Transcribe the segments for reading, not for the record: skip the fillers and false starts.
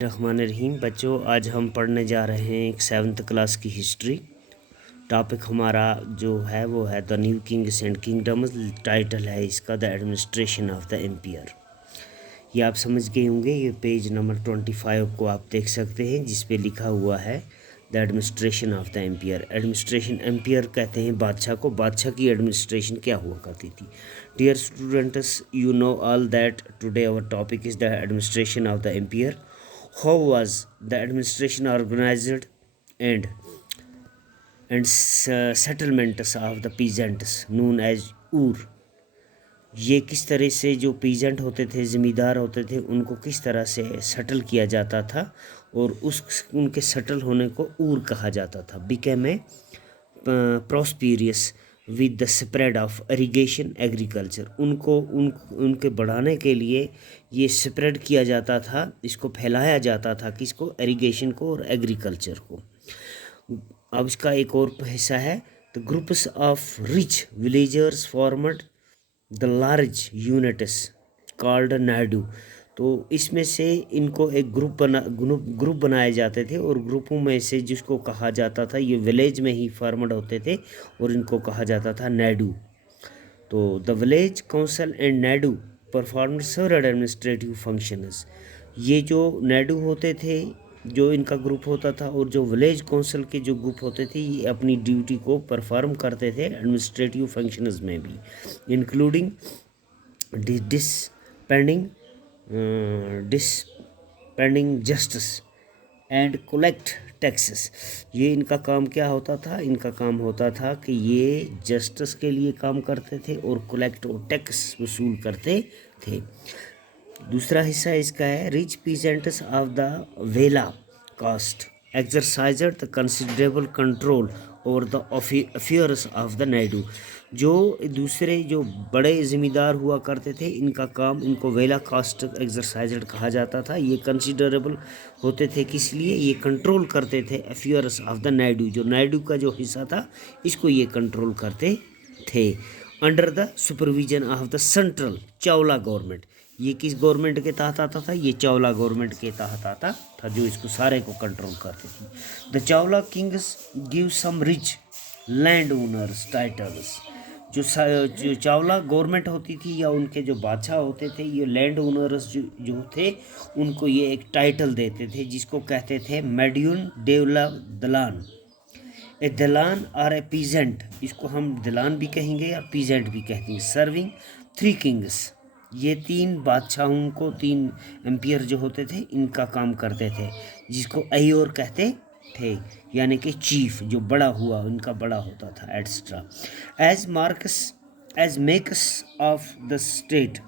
रहमान रहीम। बच्चों, आज हम पढ़ने जा रहे हैं एक 7th क्लास की हिस्ट्री। टॉपिक हमारा जो है वो है the new kings and kingdoms. Title है इसका the administration of the empire. ये आप समझ गए होंगे। ये पेज नंबर 25 को आप देख सकते हैं, जिस पे लिखा हुआ है the administration of the empire. Administration, empire कहते हैं बादशाह को। बादशाह की एडमिनिस्ट्रेशन क्या हुआ करती थी। Dear students, you know all that today our topic is the administration of the empire. How was the administration organized and settlements of the peasants known as ऊर? ये किस तरह से जो पीजेंट होते थे, ज़मींदार होते थे, उनको किस तरह से सेटल किया जाता था और उनके सेटल होने को ऊर कहा जाता था। Became a prosperous with the spread of irrigation agriculture. उनके बढ़ाने के लिए ये स्प्रेड किया जाता था, इसको फैलाया जाता था, किसको? इरिगेशन को और एग्रीकल्चर को। अब इसका एक और हिस्सा है the groups of rich villagers formed the large units called Nadu. तो इसमें से इनको एक ग्रुप बनाए जाते थे और ग्रुपों में से जिसको कहा जाता था, ये विलेज में ही फॉर्मड होते थे और इनको कहा जाता था नाडू। तो the village council and Nadu perform several administrative functions. ये जो नाडू होते थे, जो इनका ग्रुप होता था, और जो विलेज काउंसिल के जो ग्रुप होते थे, ये अपनी ड्यूटी को परफॉर्म करते थे एडमिनिस्ट्रेटिव फंक्शंस में भी, including dispensing justice and collect taxes. ये इनका काम क्या होता था? इनका काम होता था कि ये जस्टिस के लिए काम करते थे और कलेक्ट और टैक्स वसूल करते थे। दूसरा हिस्सा इसका है rich peasants of the Vellala caste exercised the considerable control over the affairs of the nadu. जो दूसरे जो बड़े ज़मींदार हुआ करते थे, इनका काम, इनको वेला कास्ट एक्सरसाइज्ड कहा जाता था। ये कंसिडरेबल होते थे, किस लिए? ये कंट्रोल करते थे अफेयर्स ऑफ द नाडू। जो नाडू का जो हिस्सा था, इसको ये कंट्रोल करते थे under the supervision of the central Chawla government. ये किस गवर्नमेंट के तहत आता था? ये चावला गवर्नमेंट के तहत आता था, जो इसको सारे को कंट्रोल करती थी। The Chola kings give some rich land owners titles. जो चावला गवर्नमेंट होती थी या उनके जो बादशाह होते थे, ये लैंड ओनर्स जो थे, उनको ये एक टाइटल देते थे, जिसको कहते थे मेड्यून डेवला दलान। ए दलान और ए पीजेंट, इसको हम दलान भी कहेंगे या पीजेंट भी कहते हैं। सर्विंग 3 किंग्स, ये 3 बादशाहों को, 3 एम्पायर जो होते थे, इनका काम करते थे, जिसको अयोर कहते थे, यानी कि चीफ, जो बड़ा हुआ, उनका बड़ा होता था, etcetera. As makers of the state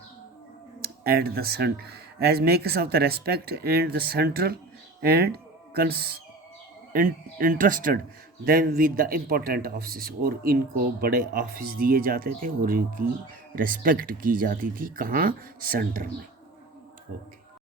and the son, as makers of the respect and the central and interested them with the important office. और इनको बड़े ऑफिस दिए जाते थे और इनकी रेस्पेक्ट की जाती थी। कहाँ? सेंटर में। ओके।